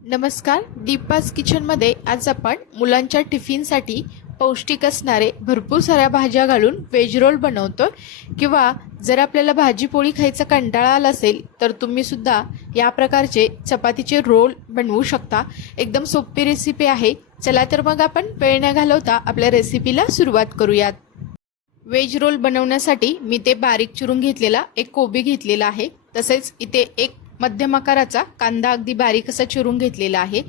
नमस्कार. दीपास किचनमध्ये आज आपण मुलांच्या टिफिनसाठी पौष्टिक असणारे भरपूर साऱ्या भाज्या घालून व्हेज रोल बनवतो. किंवा जर आपल्याला भाजी पोळी खायचा कंटाळा आला असेल तर तुम्ही सुद्धा या प्रकारचे चपातीचे रोल बनवू शकता. एकदम सोपी रेसिपी आहे. चला तर मग आपण वेळ न घालवता आपल्या रेसिपीला सुरुवात करूयात. व्हेज रोल बनवण्यासाठी मी ते बारीक चिरून घेतलेला एक कोबी घेतलेला आहे. तसेच इथे एक मध्यम आकाराचा कांदा अगदी बारीक असा चिरून घेतलेला आहे.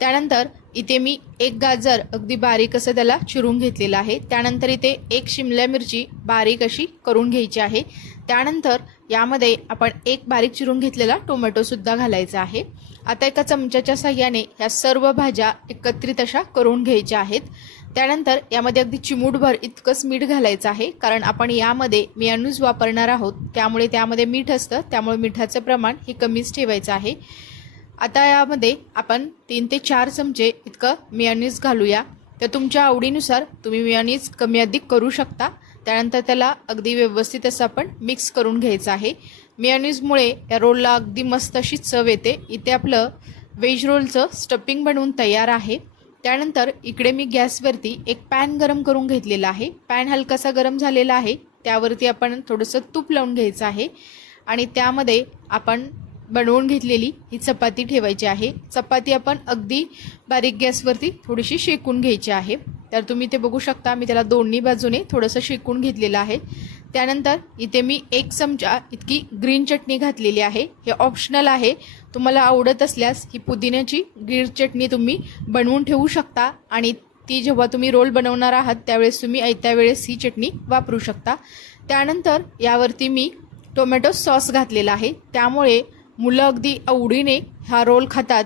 त्यानंतर इथे मी एक गाजर अगदी बारीक असं त्याला चिरून घेतलेलं आहे. त्यानंतर इथे एक शिमला मिरची बारीक अशी करून घ्यायची आहे. त्यानंतर यामध्ये आपण एक बारीक चिरून घेतलेला टोमॅटोसुद्धा घालायचा आहे. आता एका चमच्याच्या साह्याने ह्या सर्व भाज्या एकत्रित अशा करून घ्यायच्या आहेत. त्यानंतर यामध्ये अगदी चिमूटभर इतकंच मीठ घालायचं आहे कारण आपण यामध्ये मियानूज वापरणार आहोत. त्यामुळे त्यामध्ये मीठ असतं त्यामुळे मिठाचं प्रमाण हे कमीच ठेवायचं आहे. आता यामध्ये आपण तीन ते चार चमचे इतकं मियानीज घालूया. तर तुमच्या आवडीनुसार तुम्ही मियानीज कमी अधिक करू शकता. त्यानंतर त्याला अगदी व्यवस्थित असं आपण मिक्स करून घ्यायचं आहे. मियानीजमुळे या रोलला अगदी मस्त अशी चव येते. इथे आपलं व्हेज रोलचं स्टफिंग बनवून तयार आहे. त्यानंतर इकडे मी गॅसवरती एक पॅन गरम करून घेतलेला आहे. पॅन हलकासा गरम झालेला आहे. त्यावरती आपण थोडंसं तूप लावून घ्यायचं आहे. आणि त्यामध्ये आपण बनवून घेतलेली ही चपाती ठेवायची आहे. चपाती आपण अगदी बारीक गॅसवरती थोडीशी शेकून घ्यायची आहे. तर तुम्ही ते बघू शकता मी त्याला दोन्ही बाजूने थोडंसं शेकून घेतलेलं आहे. त्यानंतर इथे मी एक चमचा इतकी ग्रीन चटणी घातलेली आहे. हे ऑप्शनल आहे. तुम्हाला आवडत असल्यास ही पुदिन्याची ग्रीन चटणी तुम्ही बनवून ठेवू शकता आणि ती जेव्हा तुम्ही रोल बनवणार आहात त्यावेळेस तुम्ही ऐत्या वेळेस ही चटणी वापरू शकता. त्यानंतर यावरती मी टोमॅटो सॉस घातलेला आहे. त्यामुळे मुलं अगदी आवडीने हा रोल खातात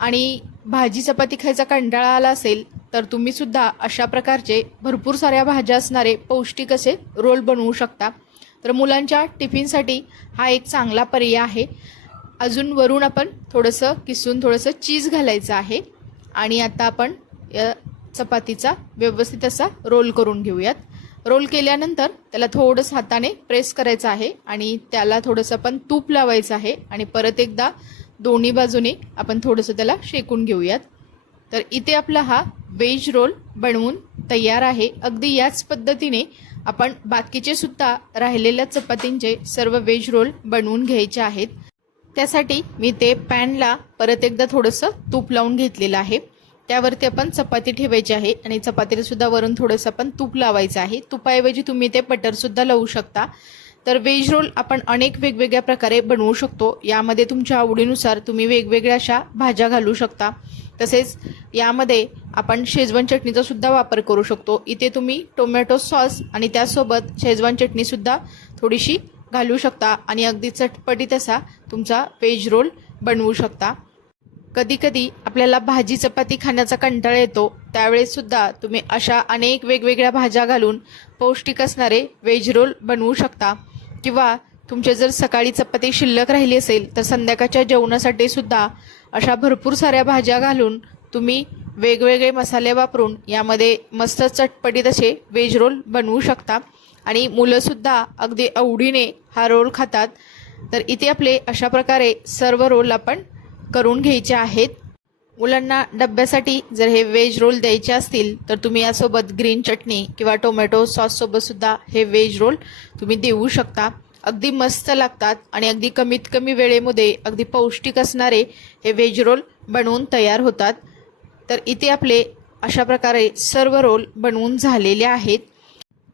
आणि भाजी चपाती खायचा कंटाळा आला असेल तर तुम्ही सुद्धा अशा प्रकारचे भरपूर साऱ्या भाज्या असणारे पौष्टिक असे रोल बनवू शकता. तर मुलांच्या टिफिनसाठी हा एक चांगला पर्याय आहे. अजून वरून आपण थोडंसं किसून थोडंसं चीज घालायचं आहे आणि आता आपण या चपातीचा व्यवस्थित असा रोल करून घेऊयात. रोल केल्यानंतर त्याला थोडंसं हाताने प्रेस करायचं आहे आणि त्याला थोडंसं आपण तूप लावायचं आहे आणि परत एकदा दोन्ही बाजूने आपण थोडंसं त्याला शेकून घेऊयात. तर इथे आपला हा वेज रोल बनवून तयार आहे. अगदी याच पद्धतीने आपण बाकीचे सुद्धा राहिलेल्या चपातींचे सर्व वेज रोल बनवून घ्यायचे आहेत. त्यासाठी मी ते पॅनला परत एकदा थोडंसं तूप लावून घेतलेलं आहे. त्यावरती आपण चपाती ठेवायची आहे आणि चपातीला सुद्धा वरून थोडंसं आपण तूप लावायचं आहे. तुपाऐवजी तुम्ही ते बटरसुद्धा लावू शकता. तर व्हेज रोल आपण अनेक वेगवेगळ्या प्रकारे बनवू शकतो. यामध्ये तुमच्या आवडीनुसार तुम्ही वेगवेगळ्या अशा भाज्या घालू शकता. तसेच यामध्ये आपण शेजवान चटणीचा सुद्धा वापर करू शकतो. इथे तुम्ही टोमॅटो सॉस आणि त्यासोबत शेजवान चटणीसुद्धा थोडीशी घालू शकता आणि अगदी चटपटीत असा तुमचा व्हेज रोल बनवू शकता. कधी कधी आपल्याला भाजी चपाती खाण्याचा कंटाळा येतो त्यावेळेस सुद्धा तुम्ही अशा अनेक वेगवेगळ्या भाज्या घालून पौष्टिक असणारे व्हेज रोल बनवू शकता. किंवा तुमचे जर सकाळी चपाती शिल्लक राहिली असेल तर संध्याकाळच्या जेवणासाठी सुद्धा अशा भरपूर साऱ्या भाज्या घालून तुम्ही वेगवेगळे मसाले वापरून यामध्ये मस्त चटपटीत असे व्हेज रोल बनवू शकता. आणि मुलंसुद्धा अगदी आवडीने हा रोल खातात. तर इथे आपले अशा प्रकारे सर्व रोल आपण करून घ्यायचे आहेत. मुलांना डब्यासाठी जर हे व्हेज रोल द्यायचे असतील तर तुम्ही यासोबत ग्रीन चटणी किंवा टोमॅटो सॉससोबत सुद्धा हे व्हेज रोल तुम्ही देऊ शकता. अगदी मस्त लागतात आणि अगदी कमीत कमी वेळेमध्ये अगदी पौष्टिक असणारे हे व्हेज रोल बनवून तयार होतात. तर इथे आपले अशा प्रकारे सर्व रोल बनवून झालेले आहेत.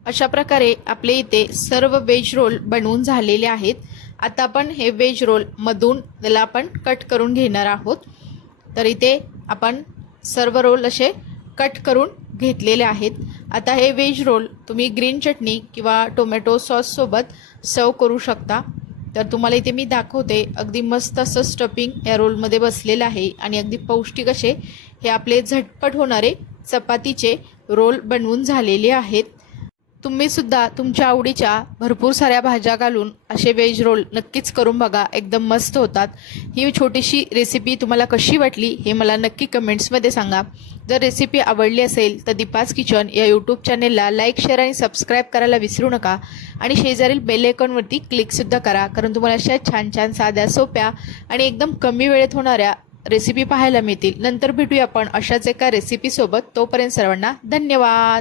अशा प्रकारे आपले इथे सर्व वेज रोल बनवून झालेले आहेत. आता आपण हे वेज रोल मधून त्याला आपण कट करून घेणार आहोत. तर इथे आपण सर्व रोल असे कट करून घेतलेले आहेत. आता हे वेज रोल तुम्ही ग्रीन चटणी किंवा टोमॅटो सॉससोबत सर्व करू शकता. तर तुम्हाला इथे मी दाखवते अगदी मस्त असं स्टफिंग या रोलमध्ये बसलेलं आहे. आणि अगदी पौष्टिक असे हे आपले झटपट होणारे चपातीचे रोल बनवून झालेले आहेत. तुम्ही सुद्धा तुमच्या आवडीच्या भरपूर साऱ्या भाज्या घालून असे व्हेज रोल नक्कीच करून बघा. एकदम मस्त होतात. ही छोटीशी रेसिपी तुम्हाला कशी वाटली हे मला नक्की कमेंट्समध्ये सांगा. जर रेसिपी आवडली असेल तर दीपाज किचन या यूट्यूब चॅनेलला लाईक शेअर आणि सबस्क्राईब करायला विसरू नका. आणि शेजारील बेल आयकॉनवरती क्लिकसुद्धा करा. कारण तुम्हाला अशा छान छान साध्या सोप्या आणि एकदम कमी वेळेत होणाऱ्या रेसिपी पाहायला मिळतील. नंतर भेटूया आपण अशाच एका रेसिपीसोबत तोपर्यंत सर्वांना धन्यवाद!